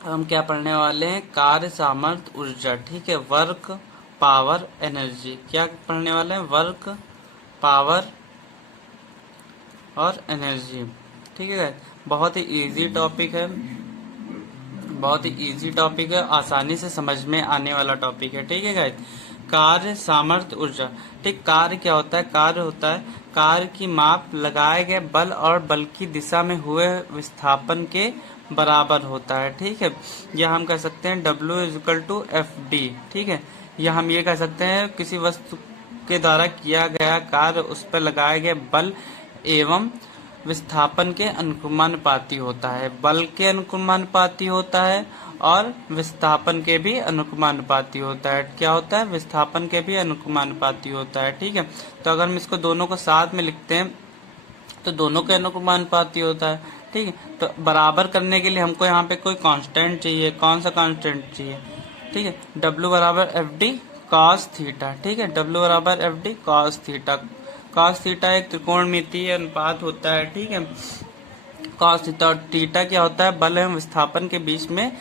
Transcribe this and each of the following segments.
हम क्या पढ़ने वाले हैं, कार्य सामर्थ्य ऊर्जा। ठीक है, वर्क पावर एनर्जी। क्या पढ़ने वाले हैं, वर्क पावर और एनर्जी। ठीक है, बहुत ही इजी टॉपिक है, बहुत ही इजी टॉपिक है, आसानी से समझ में आने वाला टॉपिक है। ठीक है गाइस, कार्य सामर्थ्य ऊर्जा। ठीक, कार्य क्या होता है, कार्य होता है कार्य की माप लगाए गए बल और बल की दिशा में हुए विस्थापन के बराबर होता है। ठीक है, या हम कह सकते हैं W = FD। ठीक है, या हम ये कह सकते हैं किसी वस्तु के द्वारा किया गया कार्य उस पर लगाए गए बल एवं विस्थापन के अनुक्रमानुपाती होता है। बल के अनुक्रमानुपाती होता है और विस्थापन के भी अनुक्रमानुपाती होता है। क्या होता है, विस्थापन के भी अनुक्रमानुपाती होता है। ठीक है, तो अगर हम इसको दोनों को साथ में लिखते हैं तो दोनों के अनुक्रमानुपाती होता है। ठीक है, तो बराबर करने के लिए हमको यहाँ पे कोई कांस्टेंट चाहिए। कौन सा कांस्टेंट चाहिए, ठीक है, W = FD cos थीटा। ठीक है, W = FD cos theta. cos theta एक त्रिकोणमितीय अनुपात होता है। ठीक है, cos थीटा और थीटा क्या होता है, बल एवं विस्थापन के बीच में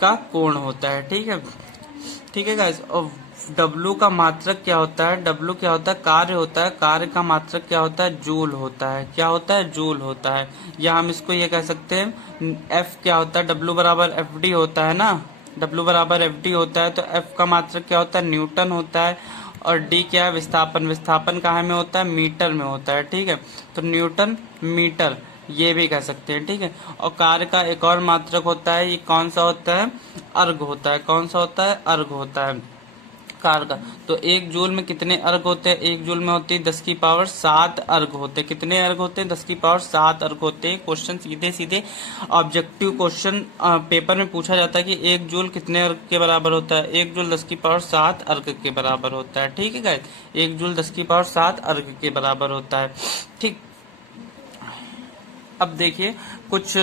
का कोण होता है। ठीक है, ठीक है गाइस, और W का मात्रक क्या होता है, W क्या होता है, कार्य होता है। कार्य का मात्रक क्या होता है, जूल होता है। क्या होता है, जूल होता है। या हम इसको ये कह सकते हैं F क्या होता है, W = FD होता है ना, W = FD होता है, तो F का मात्रक क्या होता है, न्यूटन होता है। और D क्या है, विस्थापन। विस्थापन कहाँ में होता है, मीटर में होता है। ठीक है, तो न्यूटन मीटर ये भी कह सकते हैं। ठीक है, और कार्य का एक और मात्रक होता है, ये कौन सा होता है, अर्घ होता है। कौन सा होता है, अर्घ होता है कार्य का। तो एक जूल में कितने अर्घ होते हैं, एक जूल में होती है 10⁻7 अर्घ होते हैं। कितने अर्घ होते हैं, 10⁻7 अर्घ होते हैं। क्वेश्चन सीधे सीधे ऑब्जेक्टिव क्वेश्चन पेपर में पूछा जाता है कि एक जूल कितने अर्घ के बराबर होता है, एक जूल 10⁻7 अर्घ के बराबर होता है। ठीक है गाइस, एक जूल 10⁻7 अर्घ के बराबर होता है। ठीक, अब देखिए कुछ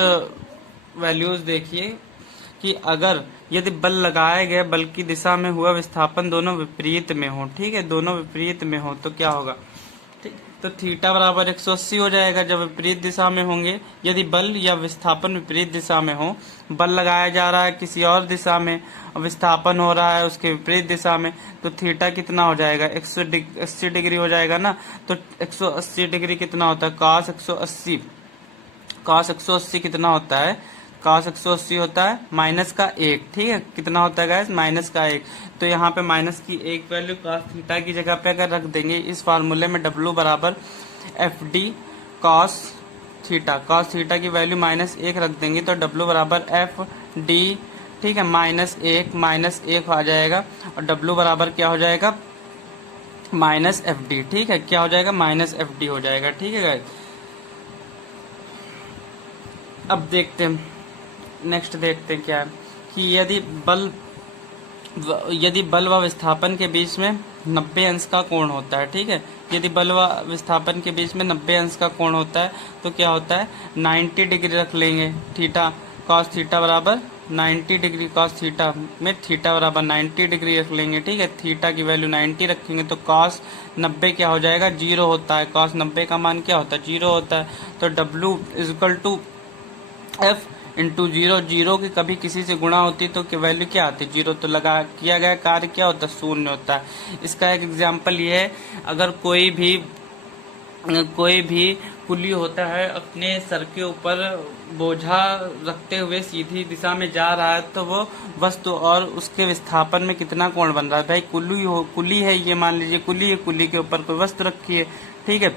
वैल्यूज देखिए कि अगर यदि बल लगाए गए बल की दिशा में हुआ विस्थापन दोनों विपरीत में हो। ठीक है, दोनों विपरीत में हो तो क्या होगा, ठीक, तो थीटा = 180 हो जाएगा जब विपरीत दिशा में होंगे। यदि बल या विस्थापन विपरीत दिशा में हो, बल लगाया जा रहा है किसी और दिशा में और विस्थापन हो रहा है उसके विपरीत दिशा में, तो थीटा कितना हो जाएगा, 180 डिग्री हो जाएगा ना। तो 180 डिग्री कितना होता है, cos 180। cos 180 कितना होता है, cos 180 होता है -1। ठीक है, कितना होता है गाइस, -1। तो यहाँ पे माइनस की एक वैल्यू cos थीटा की जगह पे अगर रख देंगे इस फार्मूले में, W = FD cos theta. cos theta की वैल्यू -1 रख देंगे तो W = FD, ठीक है, -1 आ जाएगा। और W बराबर क्या हो जाएगा, -FD। ठीक है, क्या हो जाएगा, -FD हो जाएगा। ठीक है गाइस, अब देखते हैं नेक्स्ट, देखते हैं क्या है कि यदि बल व विस्थापन के बीच में 90 अंश का कोण होता है। ठीक है, यदि बल व विस्थापन के बीच में 90 अंश का कोण होता है तो क्या होता है, 90 डिग्री रख लेंगे थीटा। cos थीटा बराबर 90 डिग्री, cos थीटा में थीटा बराबर 90 डिग्री रख लेंगे। ठीक है, थीटा की वैल्यू 90 रखेंगे तो cos 90 क्या हो जाएगा, 0 होता है। cos 90 का मान क्या होता है, 0 होता है। तो W = F × 0, 0 की कभी किसी से गुणा होती है तो वैल्यू क्या आती है, 0। तो लगा किया गया कार्य क्या होता है, शून्य होता है। इसका एक एग्जाम्पल ये है, अगर कोई भी पुली होता है अपने सर के ऊपर बोझा रखते हुए सीधी दिशा में जा रहा है तो वो वस्तु और उसके विस्थापन में कितना कोण बन रहा है, भाई कुली है ये, मान लीजिए कुली है, कुली के ऊपर कोई वस्तु रखी है। ठीक है,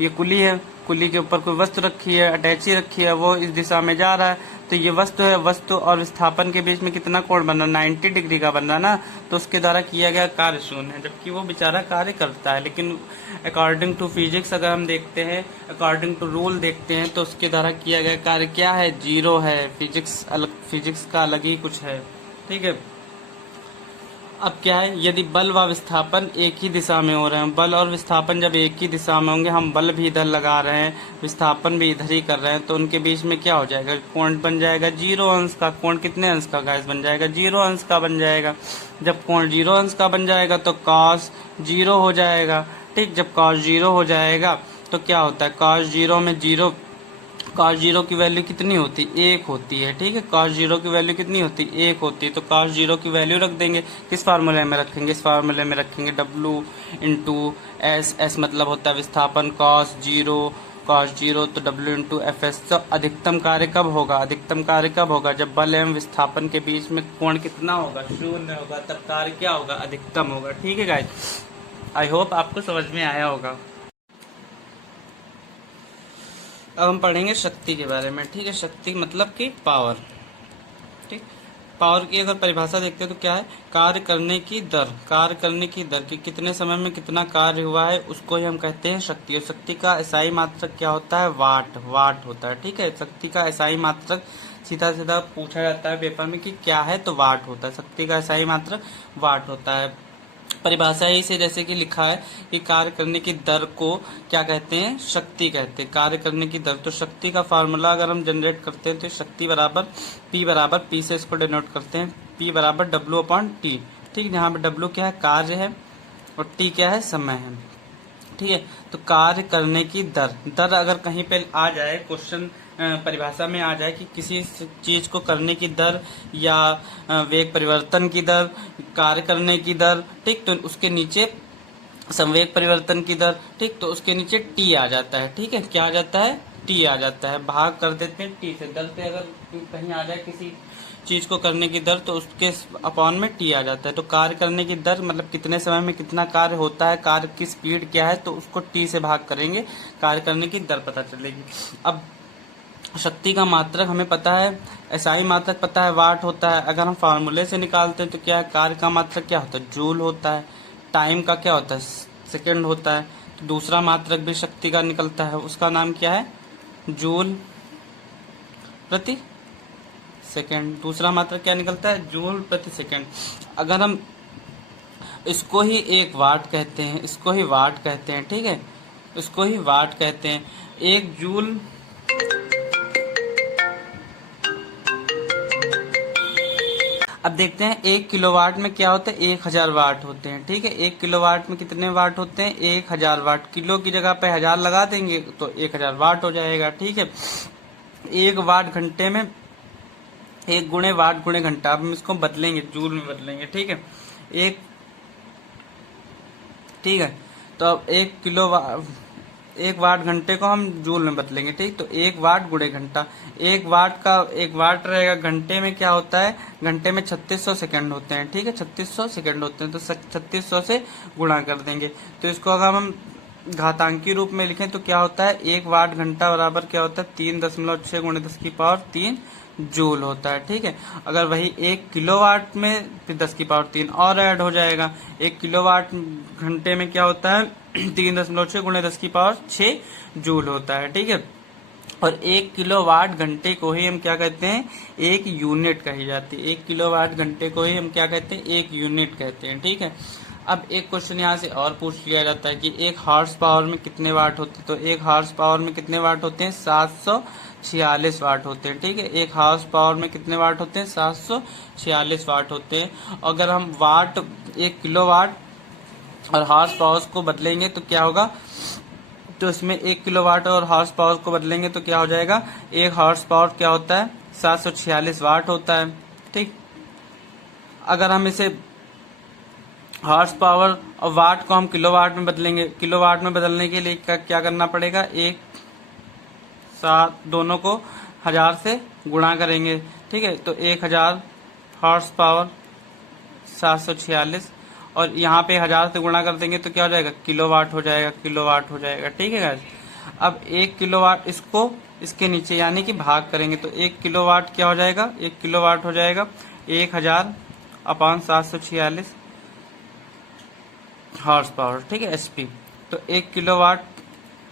ये कुली है, कुली के ऊपर कोई वस्तु रखी है, अटैची रखी है, वो इस दिशा में जा रहा है तो ये वस्तु है, वस्तु और विस्थापन के बीच में कितना कोण बन रहा है, 90 डिग्री का बन रहा है ना। तो उसके द्वारा किया गया कार्य शून्य है, जबकि वो बेचारा कार्य करता है। लेकिन अकॉर्डिंग टू फिजिक्स अगर हम देखते हैं, अकॉर्डिंग टू रूल देखते हैं तो उसके द्वारा किया गया कार्य क्या है, 0 है। फिजिक्स का अलग ही कुछ है। ठीक है, अब क्या है, यदि बल व विस्थापन एक ही दिशा में हो रहे हैं, बल और विस्थापन जब एक ही दिशा में होंगे, हम बल भी इधर लगा रहे हैं, विस्थापन भी इधर ही कर रहे हैं, तो उनके बीच में क्या हो जाएगा, कोण बन जाएगा 0 अंश का। कोण कितने अंश का गाइस बन जाएगा, 0 अंश का बन जाएगा। जब कोण 0 अंश का बन जाएगा तो cos 0 हो जाएगा। ठीक, जब cos 0 हो जाएगा तो क्या होता है, cos 0 में 0 cos जीरो की वैल्यू कितनी होती है, 1 होती है। ठीक है, cos जीरो की वैल्यू कितनी होती है, 1 होती है। तो cos जीरो की वैल्यू रख देंगे, किस फार्मूले में रखेंगे, इस फार्मूले में रखेंगे W इंटू एस, एस मतलब होता है विस्थापन, cos जीरो तो W इंटू एफ एस। तो अधिकतम कार्य कब होगा, अधिकतम कार्य कब होगा, जब बल एवं विस्थापन के बीच में कोण कितना होगा, 0 होगा, तब कार्य क्या होगा, अधिकतम होगा। ठीक है गाइस, आई होप आपको समझ में आया होगा। अब हम पढ़ेंगे शक्ति के बारे में। ठीक है, शक्ति मतलब कि पावर। ठीक, पावर की अगर परिभाषा देखते हैं तो क्या है, कार्य करने की दर, कार्य करने की दर कि कितने समय में कितना कार्य हुआ है, उसको ही हम कहते हैं शक्ति। और शक्ति का एसआई मात्रक क्या होता है, वाट, वाट होता है। ठीक है, शक्ति का एसआई मात्रक सीधा सीधा पूछा जाता है पेपर में कि क्या है, तो वाट होता है। शक्ति का एसआई मात्रक वाट होता है। परिभाषा ही से जैसे कि लिखा है कि कार्य करने की दर को क्या कहते हैं, शक्ति कहते हैं, कार्य करने की दर। तो शक्ति का फार्मूला अगर हम जनरेट करते हैं तो शक्ति बराबर P से इसको डिनोट करते हैं, P बराबर W/T। ठीक, जहाँ पे W क्या है, कार्य है, और T क्या है, समय है। ठीक है, तो कार्य करने की दर, दर अगर कहीं पे आ जाए क्वेश्चन परिभाषा में आ जाए कि किसी चीज को करने की दर या वेग परिवर्तन की दर, कार्य करने की दर, ठीक, तो उसके नीचे संवेग परिवर्तन की दर, ठीक, तो उसके नीचे टी आ जाता है। ठीक है, क्या आ जाता है, टी आ जाता है, भाग कर देते हैं टी से। दर पे अगर कहीं आ जाए किसी चीज को करने की दर तो उसके अपॉन में टी आ जाता है। तो कार्य करने की दर मतलब कितने समय में कितना कार्य होता है, कार्य की स्पीड क्या है, तो उसको टी से भाग करेंगे, कार्य करने की दर पता चलेगी। अब शक्ति का मात्रक हमें पता है, एसआई मात्रक पता है, वाट होता है। अगर हम फार्मूले से निकालते हैं तो क्या है, कार्य का मात्रक क्या होता है, जूल होता है। टाइम का क्या होता है, सेकंड होता है। तो दूसरा मात्रक भी शक्ति का निकलता है, उसका नाम क्या है, जूल प्रति सेकंड। दूसरा मात्रक क्या निकलता है, जूल प्रति सेकंड। अगर हम इसको ही एक वाट कहते हैं, इसको ही वाट कहते हैं। ठीक है, इसको ही वाट कहते हैं। एक जूल अब देखते हैं 1 किलोवाट में क्या होता है, 1000 वाट होते हैं। ठीक है, 1 किलोवाट में कितने वाट होते हैं, 1000 वाट। किलो की जगह पे 1000 लगा देंगे तो 1000 वाट हो जाएगा। ठीक है, 1 वाट घंटे में, 1 गुणे वाट गुणे घंटा। अब हम इसको बदलेंगे, जूल में बदलेंगे। ठीक है, ठीक है, तो अब 1 वाट घंटे को हम जूल में बदलेंगे। ठीक, तो 1 वाट गुणे घंटा, 1 वाट रहेगा। घंटे में क्या होता है, घंटे में 3600 सेकंड होते हैं। ठीक है, 3600 सेकंड होते हैं, तो 3600 से गुणा कर देंगे। तो इसको अगर हम घातांकी रूप में लिखें तो क्या होता है, 1 वाट घंटा बराबर क्या होता है, 3.6 गुणे 10⁻³ जूल होता है। ठीक है, अगर वही 1 किलोवाट में फिर 10⁻³ और ऐड हो जाएगा। 1 किलोवाट घंटे में क्या होता है, 3.6 गुणे 10⁻6 जूल होता है। ठीक है, और 1 किलोवाट घंटे को ही हम क्या कहते हैं, 1 यूनिट कही जाती है। 1 किलोवाट घंटे को ही हम क्या कहते हैं, 1 यूनिट कहते हैं। ठीक है, अब एक क्वेश्चन यहाँ से और पूछ लिया जाता है कि 1 हॉर्स पावर में कितने वाट होते हैं। तो 1 हॉर्स पावर में कितने वाट होते हैं, 746 वाट होते हैं। ठीक है, 1 हॉर्स पावर में कितने वाट होते हैं, 746 वाट होते हैं। अगर हम वाट, 1 किलोवाट और हॉर्स पावर को बदलेंगे तो क्या होगा, तो इसमें 1 किलोवाट और हॉर्स पावर को बदलेंगे तो क्या हो जाएगा, 1 हॉर्स पावर क्या होता है, 746 वाट होता है। ठीक, अगर हम इसे हॉर्स पावर और वाट को हम किलोवाट में बदलेंगे, किलोवाट में बदलने के लिए क्या करना पड़ेगा, एक साथ दोनों को 1000 से गुणा करेंगे। ठीक है, तो 1000 हॉर्स पावर 746 और यहाँ पे 1000 से गुणा कर देंगे तो क्या हो जाएगा, किलोवाट हो जाएगा, किलोवाट हो जाएगा। ठीक है गाइस, अब 1 किलोवाट इसको इसके नीचे यानी कि भाग करेंगे तो 1 किलोवाट क्या हो जाएगा, 1 किलोवाट हो जाएगा 1000/746 हॉर्स पावर। ठीक है, एचपी। तो 1 किलोवाट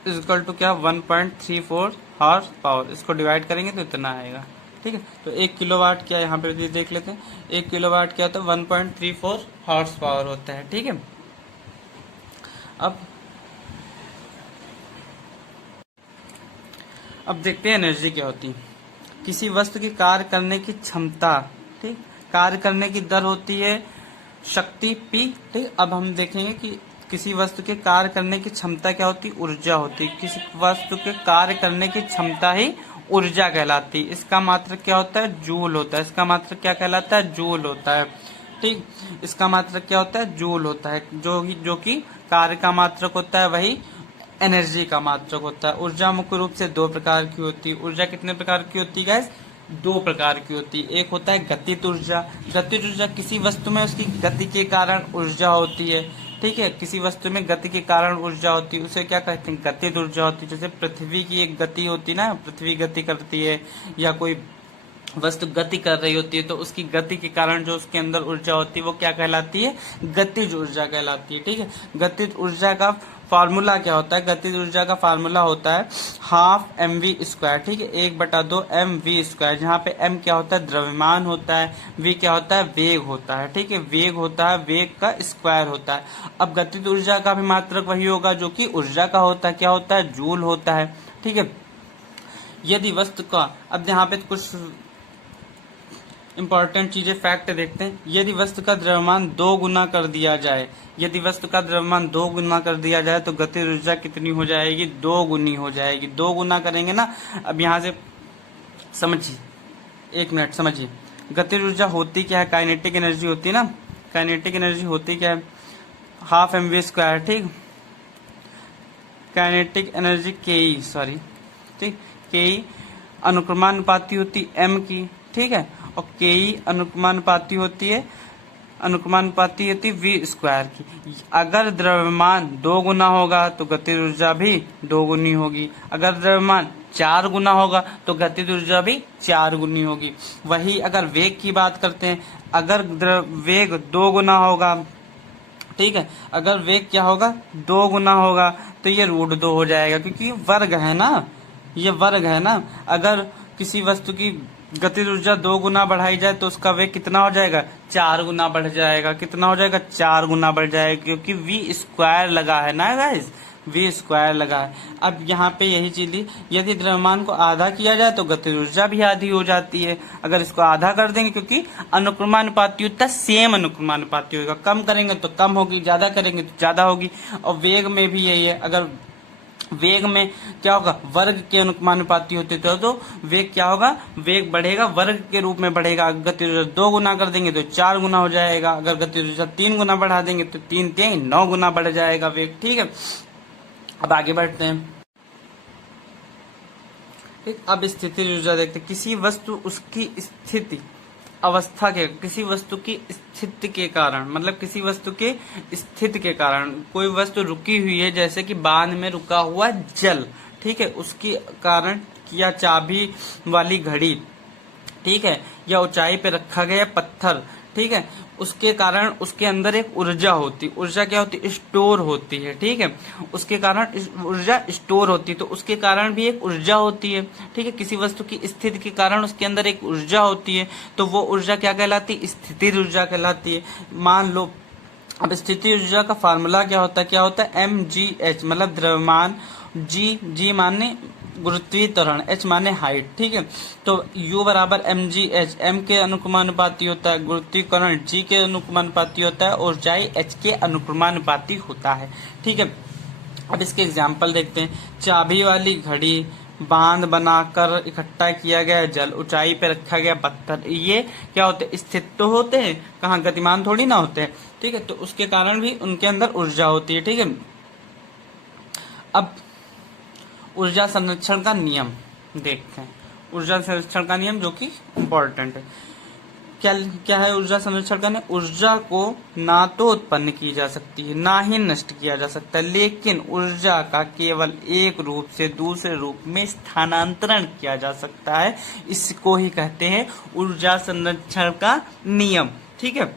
इज इक्वल टू क्या, 1.34 हॉर्स पावर। इसको डिवाइड करेंगे तो इतना आएगा। ठीक है, तो 1 किलोवाट क्या, यहाँ पे देख लेते हैं, 1 किलोवाट क्या होता है, 1.34 हॉर्स पावर होता है। ठीक है, अब देखते हैं एनर्जी क्या होती है। किसी वस्तु की कार्य करने की क्षमता, ठीक, कार्य करने की दर होती है शक्ति P। ठीक, अब हम देखेंगे कि किसी वस्तु के कार्य करने की क्षमता क्या होती है, ऊर्जा होती है। किसी वस्तु के कार्य करने की क्षमता ही ऊर्जा कहलाती है। इसका मात्रक क्या होता है? जूल होता है। इसका मात्रक क्या कहलाता है? जूल होता है। ठीक, इसका मात्रक क्या होता है? जूल होता है। जो कि कार्य का मात्रक होता है वही एनर्जी का मात्रक होता है। ऊर्जा मुख्य रूप से दो प्रकार की होती है। ऊर्जा कितने प्रकार की होती है गाइस? दो प्रकार की होती है। एक होता है गतिज ऊर्जा। गतिज ऊर्जा किसी वस्तु में उसकी गति के कारण ऊर्जा होती है। ठीक है, किसी वस्तु में गति के कारण ऊर्जा होती है, उसे क्या कहते हैं? गतिज ऊर्जा होती है। जैसे पृथ्वी की एक गति होती है ना, पृथ्वी गति करती है, या कोई वस्तु गति कर रही होती है तो उसकी गति के कारण जो उसके अंदर ऊर्जा होती है वो क्या कहलाती है? गतिज ऊर्जा कहलाती है। ठीक है, गतिज ऊर्जा का फार्मूला क्या होता है? गतिज ऊर्जा का फार्मूला होता है हाफ एम वी स्क्वायर। ठीक है, 1/2 एम वी स्क्वायर, जहाँ पे एम क्या होता है? द्रव्यमान होता है, वी क्या होता है? वेग होता है। ठीक है, वेग होता है, वेग का स्क्वायर होता है। अब गतिज ऊर्जा का भी मात्रक वही होगा जो कि ऊर्जा का होता है। क्या होता है? जूल होता है। ठीक है, यदि वस्तु का, अब यहाँ पे कुछ इंपॉर्टेंट चीजें फैक्ट देखते हैं। यदि वस्तु का द्रव्यमान 2 गुना कर दिया जाए, यदि वस्तु का द्रव्यमान 2 गुना कर दिया जाए तो गतिज ऊर्जा कितनी हो जाएगी? 2 गुनी हो जाएगी। 2 गुना करेंगे ना, अब यहाँ से समझिए, 1 मिनट समझिए। गतिज ऊर्जा होती क्या है? काइनेटिक एनर्जी होती है ना। काइनेटिक एनर्जी होती क्या है? Half M V square. ठीक, काइनेटिक एनर्जी के ई, सॉरी, ठीक, के ई अनुक्रमानुपाती होती एम की। ठीक है, और के ई अनुक्रमानुपाती होती है वी स्क्वायर की। अगर द्रव्यमान 2 गुना होगा तो गतिज ऊर्जा भी 2 गुनी होगी। अगर द्रव्यमान 4 गुना होगा तो गतिज ऊर्जा भी 4 गुनी होगी। वही अगर वेग की बात करते हैं, अगर वेग 2 गुना होगा, ठीक है, अगर वेग क्या होगा? 2 गुना होगा तो ये √2 हो जाएगा, क्योंकि वर्ग है ना, ये वर्ग है ना। अगर किसी वस्तु की गतिज ऊर्जा 2 गुना बढ़ाई जाए तो उसका वेग कितना हो जाएगा? 4 गुना बढ़ जाएगा। कितना हो जाएगा? 4 गुना बढ़ जाएगा, क्योंकि वी स्क्वायर लगा है ना गाइस, वी स्क्वायर लगा है। अब यहाँ पे यही चीज, यदि द्रव्यमान को आधा किया जाए तो गतिज ऊर्जा भी आधी हो जाती है। अगर इसको आधा कर देंगे, क्योंकि अनुक्रमानुपाती होता है, सेम अनुक्रमानुपाती होगा। कम करेंगे तो कम होगी, ज्यादा करेंगे तो ज्यादा होगी। और वेग में भी यही है, अगर वेग में क्या होगा? वर्ग के अनुक्रमानुपाती होते तो वेग क्या होगा? वेग बढ़ेगा, वर्ग के रूप में बढ़ेगा। गतिज ऊर्जा 2 गुना कर देंगे तो 4 गुना हो जाएगा। अगर गतिज ऊर्जा 3 गुना बढ़ा देंगे तो 9 गुना बढ़ जाएगा वेग। ठीक है, अब आगे बढ़ते हैं। ठीक, अब स्थिति ऊर्जा देखते हैं। किसी वस्तु उसकी स्थिति अवस्था के, किसी वस्तु की स्थिति के कारण, मतलब किसी वस्तु के स्थिति के कारण, कोई वस्तु रुकी हुई है, जैसे कि बांध में रुका हुआ जल, ठीक है, उसके कारण, या चाबी वाली घड़ी, ठीक है, या ऊंचाई पे रखा गया पत्थर, ठीक है, उसके कारण उसके अंदर एक ऊर्जा होती, ऊर्जा क्या होती? स्टोर होती है। ठीक है, उसके कारण ऊर्जा स्टोर होती है, तो उसके कारण भी एक ऊर्जा होती है। ठीक है, किसी वस्तु की स्थिति के कारण उसके अंदर एक ऊर्जा होती है, तो वो ऊर्जा क्या कहलाती है? स्थितिज ऊर्जा कहलाती है। मान लो, अब स्थिति ऊर्जा का फार्मूला क्या होता है? क्या होता है? mgh, मतलब द्रव्यमान, जी माने गुरुत्वीय त्वरण, h माने हाइट। ठीक है, तो U बराबर mgh, m के अनुक्रमानुपाती होता है, गुरुत्वीकरण g के अनुक्रमानुपाती होता है, और ऊंचाई h के अनुक्रमानुपाती होता है। ठीक है, अब इसके एग्जाम्पल देखते हैं। चाबी वाली घड़ी, बांध बनाकर इकट्ठा किया गया जल, ऊंचाई पे रखा गया पत्थर, ये क्या होते हैं? स्थित तो होते हैं, कहाँ गतिमान थोड़ी ना होते हैं। ठीक है, तो उसके कारण भी उनके अंदर ऊर्जा होती है। ठीक है, अब ऊर्जा संरक्षण का नियम देखते हैं। ऊर्जा संरक्षण का नियम जो कि इम्पोर्टेंट है। क्या है ऊर्जा संरक्षण का नियम? ऊर्जा को ना तो उत्पन्न की जा सकती है, ना ही नष्ट किया जा सकता है, लेकिन ऊर्जा का केवल एक रूप से दूसरे रूप में स्थानांतरण किया जा सकता है। इसको ही कहते हैं ऊर्जा संरक्षण का नियम। ठीक है,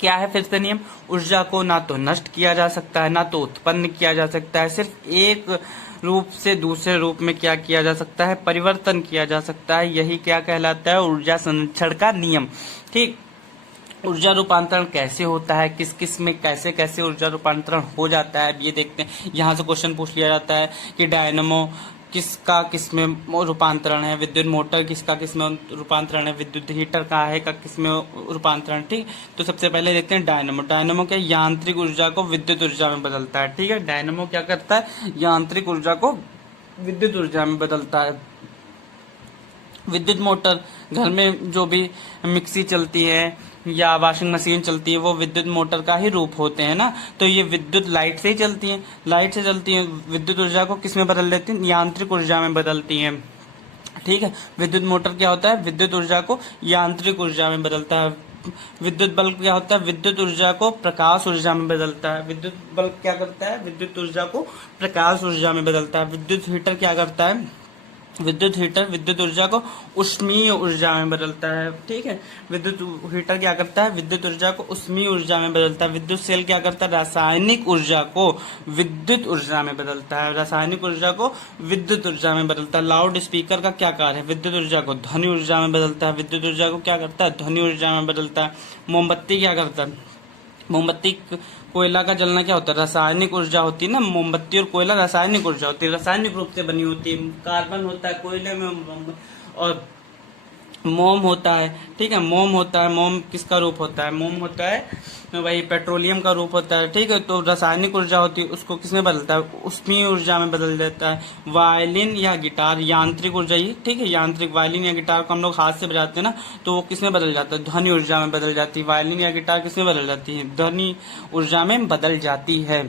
क्या है फिर से नियम? ऊर्जा को ना तो नष्ट किया जा सकता है, ना तो उत्पन्न किया जा सकता है, सिर्फ एक रूप से दूसरे रूप में क्या किया जा सकता है? परिवर्तन किया जा सकता है। यही क्या कहलाता है? ऊर्जा संरक्षण का नियम। ठीक, ऊर्जा रूपांतरण कैसे होता है, किस किस में कैसे कैसे ऊर्जा रूपांतरण हो जाता है, अब ये देखते हैं। यहाँ से क्वेश्चन पूछ लिया जाता है कि डायनमो किसका किस में रूपांतरण है, विद्युत मोटर किसका किस में रूपांतरण है, विद्युत हीटर का है का किस में रूपांतरण। ठीक, तो सबसे पहले देखते हैं डायनमो। डायनमो क्या? यांत्रिक ऊर्जा को विद्युत ऊर्जा में बदलता है। ठीक है, डायनमो क्या करता है? यांत्रिक ऊर्जा को विद्युत ऊर्जा में बदलता है। विद्युत मोटर, घर में जो भी मिक्सी चलती है या वॉशिंग मशीन चलती है वो विद्युत मोटर का ही रूप होते हैं ना। तो ये विद्युत लाइट से ही चलती है, लाइट से चलती है। विद्युत ऊर्जा को किस में बदल देती है? यांत्रिक ऊर्जा में बदलती है। ठीक है, विद्युत मोटर क्या होता है? विद्युत ऊर्जा को यांत्रिक ऊर्जा में बदलता है। विद्युत बल्ब क्या होता है? विद्युत ऊर्जा को प्रकाश ऊर्जा में बदलता है। विद्युत बल्ब क्या करता है? विद्युत ऊर्जा को प्रकाश ऊर्जा में बदलता है। विद्युत हीटर क्या करता है? विद्युत हीटर विद्युत ऊर्जा को उष्मीय ऊर्जा में बदलता है। ठीक है, विद्युत हीटर क्या करता है? विद्युत ऊर्जा को उष्मीय ऊर्जा में बदलता है। विद्युत सेल क्या करता है? रासायनिक ऊर्जा को विद्युत ऊर्जा में बदलता है। रासायनिक ऊर्जा को विद्युत ऊर्जा में बदलता है। लाउड स्पीकर का क्या कार्य है? विद्युत ऊर्जा को ध्वनि ऊर्जा में बदलता है। विद्युत ऊर्जा को क्या करता है? ध्वनि ऊर्जा में बदलता है। मोमबत्ती क्या करता है? मोमबत्ती, कोयला का जलना क्या होता है? रासायनिक ऊर्जा होती है ना। मोमबत्ती और कोयला रासायनिक ऊर्जा होती है, रासायनिक रूप से बनी होती है। कार्बन होता है कोयले में, और मोम होता है। ठीक है, मोम होता है। मोम किसका रूप होता है? मोम होता है वही पेट्रोलियम का रूप होता है। ठीक है, तो रासायनिक ऊर्जा होती है, उसको किसमें बदलता है? उष्मीय ऊर्जा में बदल देता है। वायलिन या गिटार यांत्रिक ऊर्जा ही, ठीक है, यांत्रिक। वायलिन या गिटार को हम लोग हाथ से बजाते हैं ना, तो वो किसमें बदल जाता है? ध्वनि ऊर्जा में बदल जाती है। वायलिन या गिटार किसमें बदल जाती है? ध्वनि ऊर्जा में बदल जाती है।